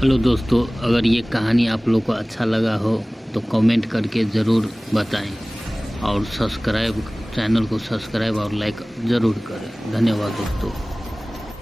Hello दोस्तों, अगर ये कहानी आप लोग को अच्छा लगा हो तो कमेंट करके ज़रूर बताएं और चैनल को सब्सक्राइब और लाइक ज़रूर करें। धन्यवाद दोस्तों।